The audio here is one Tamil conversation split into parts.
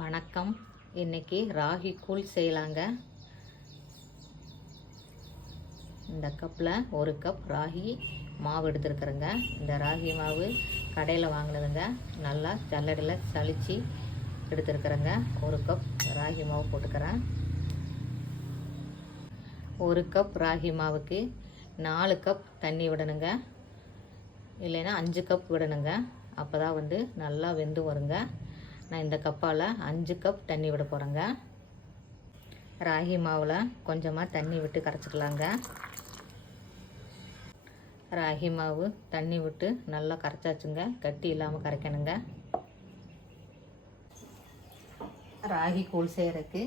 வணக்கம். இன்னைக்கு ராகி கூழ் செய்யலாங்க. இந்த கப்பில் ஒரு கப் ராகி மாவு எடுத்துருக்குறேங்க. இந்த ராகி மாவு கடையில் வாங்கினதுங்க. நல்லா ஜல்லடியில் சளிச்சு எடுத்துருக்குறேங்க. ஒரு கப் ராகி மாவு போட்டுக்கிறேன். ஒரு கப் ராகி மாவுக்கு நாலு கப் தண்ணி விடணுங்க. இல்லைன்னா அஞ்சு கப் விடணுங்க. அப்போ தான் வந்து நல்லா வெந்து வருங்க. நான் இந்த கப்பால் அஞ்சு கப் தண்ணி விட போகிறேங்க ராகி மாவில் கொஞ்சமாக தண்ணி விட்டு கரைச்சிக்கலாங்க. ராகி மாவு தண்ணி விட்டு நல்லா கரைச்சாச்சுங்க. கட்டி இல்லாமல் கரைக்கணுங்க. ராகி கூழ் செய்கிறதுக்கு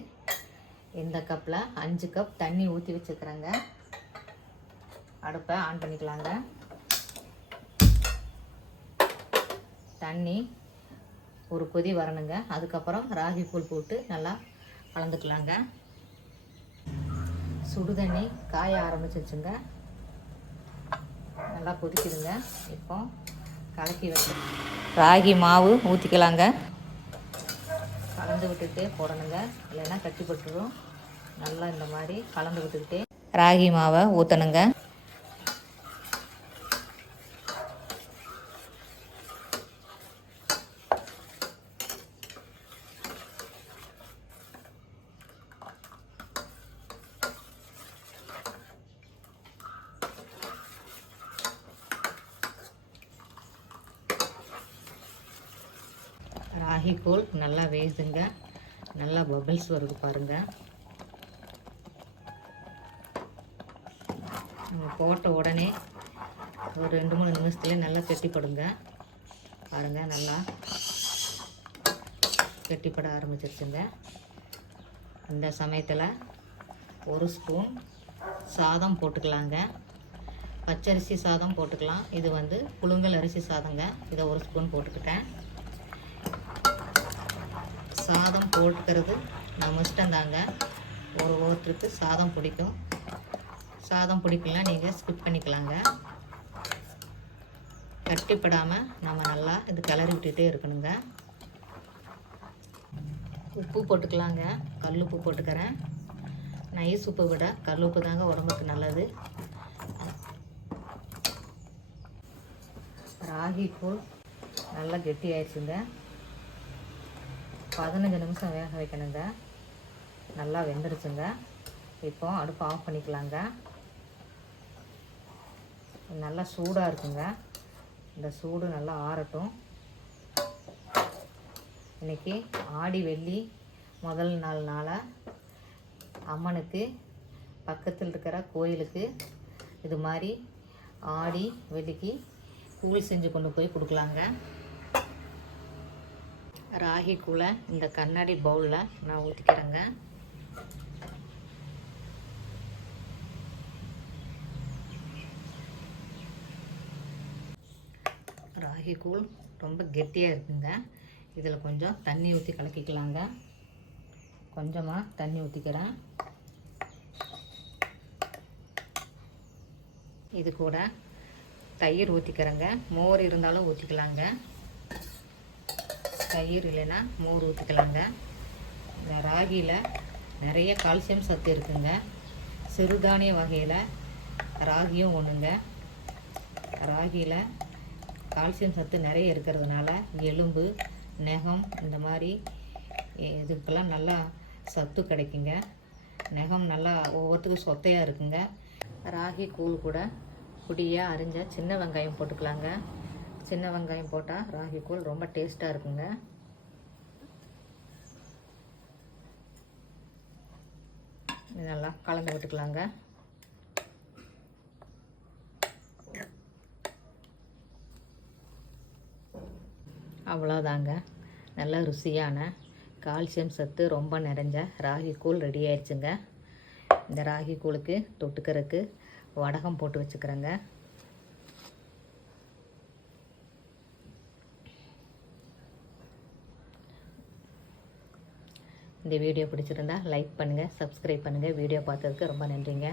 இந்த கப்பில் அஞ்சு கப் தண்ணி ஊற்றி வச்சுக்கிறேங்க. அடுப்பை ஆன் பண்ணிக்கலாங்க. தண்ணி ஒரு கொதி வரணுங்க. அதுக்கப்புறம் ராகி கூழ் போட்டு நல்லா கலந்துக்கலாங்க. சுடு தண்ணி காய ஆரம்பிச்சிருச்சுங்க. நல்லா கொதிக்குதுங்க. இப்போ கலக்கி வச்சு ராகி மாவு ஊற்றிக்கலாங்க கலந்து விட்டுக்கிட்டே போடணுங்க. இல்லைன்னா கட்டி போட்டுரும். நல்லா இந்த மாதிரி கலந்து விட்டுக்கிட்டே ராகி மாவை ஊற்றணுங்க ராகி கூழ் நல்லா வேகுதுங்க. நல்லா பபிள்ஸ் வருது பாருங்க. போட்ட உடனே ஒரு ரெண்டு மூணு நிமிஷத்துல நல்லா கெட்டிப்படுங்க. பாருங்க நல்லா கெட்டிப்பட ஆரம்பிச்சிருச்சுங்க. இந்த சமயத்தில் ஒரு ஸ்பூன் சாதம் போட்டுக்கலாங்க. பச்சரிசி சாதம் போட்டுக்கலாம். இது வந்து புழுங்கல் அரிசி சாதங்க. இதை ஒரு ஸ்பூன் போட்டுக்கிட்டேன். சாதம் போட்டுக்கிறது நம்ம இஷ்டந்தாங்க ஒரு ஒருத்தருக்கு சாதம் பிடிக்கும். சாதம் பிடிக்கலாம் நீங்கள் ஸ்கிப் பண்ணிக்கலாங்க. கட்டிப்படாமல் நம்ம நல்லா இது கிளறி விட்டுகிட்டே இருக்கணுங்க. உப்பு போட்டுக்கலாங்க. கல் உப்பு போட்டுக்கிறேன். நைஸ் உப்பை விட கல் உப்பு தாங்க உடம்புக்கு நல்லது. ராகி கூழ் நல்லா கெட்டி ஆயிடுச்சுங்க பதினஞ்சு நிமிஷம் வேக வைக்கணுங்க. நல்லா வெந்துருச்சுங்க. இப்போ அடுப்பு ஆஃப் பண்ணிக்கலாங்க. நல்லா சூடாக இருக்குங்க. இந்த சூடு நல்லா ஆறட்டும். இன்னைக்கு ஆடி வெள்ளி முதல் நாள் நாளாக அம்மனுக்கு பக்கத்தில் இருக்கிற கோயிலுக்கு இது மாதிரி ஆடி வெள்ளிக்கு கூழ் செஞ்சு கொண்டு போய் கொடுக்கலாங்க. ராகி கூழை இந்த கண்ணாடி பவுலில் நான் ஊற்றிக்கிறேங்க ராகி கூழ் ரொம்ப கெட்டியாக இருக்குங்க. இதில் கொஞ்சம் தண்ணி ஊற்றி கலக்கிக்கலாங்க. கொஞ்சமாக தண்ணி ஊற்றிக்கிறேன் இது கூட தயிர் ஊற்றிக்கிறேங்க மோர் இருந்தாலும் ஊற்றிக்கலாங்க தயிர் இல்லைன்னா மோர் ஊற்றிக்கலாங்க இந்த ராகியில் நிறைய கால்சியம் சத்து இருக்குங்க. சிறுதானிய வகையில் ராகியும் ஒன்றுங்க ராகியில் கால்சியம் சத்து நிறைய இருக்கிறதுனால எலும்பு நெகம் இந்த மாதிரி இதுக்கெல்லாம் நல்லா சத்து கிடைக்குங்க. நெகம் நல்லா ஒவ்வொருத்துக்கும் சொத்தையாக இருக்குங்க. ராகி கூழ் கூட குடியாக அரிஞ்ச சின்ன வெங்காயம் போட்டுக்கலாங்க. சின்ன வெங்காயம் போட்டால் ராகி கூழ் ரொம்ப டேஸ்ட்டாக இருக்குங்க. இது நல்லா கலந்து விட்டுக்கலாங்க. அவ்வளோதாங்க நல்ல ருசியான கால்சியம் சத்து ரொம்ப நிறைஞ்ச ராகி கூழ் ரெடி ஆயிடுச்சுங்க. இந்த ராகி கூழுக்கு தொட்டுக்கிறதுக்கு வடகம் போட்டு வச்சுக்கிறேங்க. இந்த வீடியோ பிடிச்சிருந்தா லைக் பண்ணுங்கள் சப்ஸ்கிரைப் பண்ணுங்கள் வீடியோ பார்த்ததுக்கு ரொம்ப நன்றிங்க.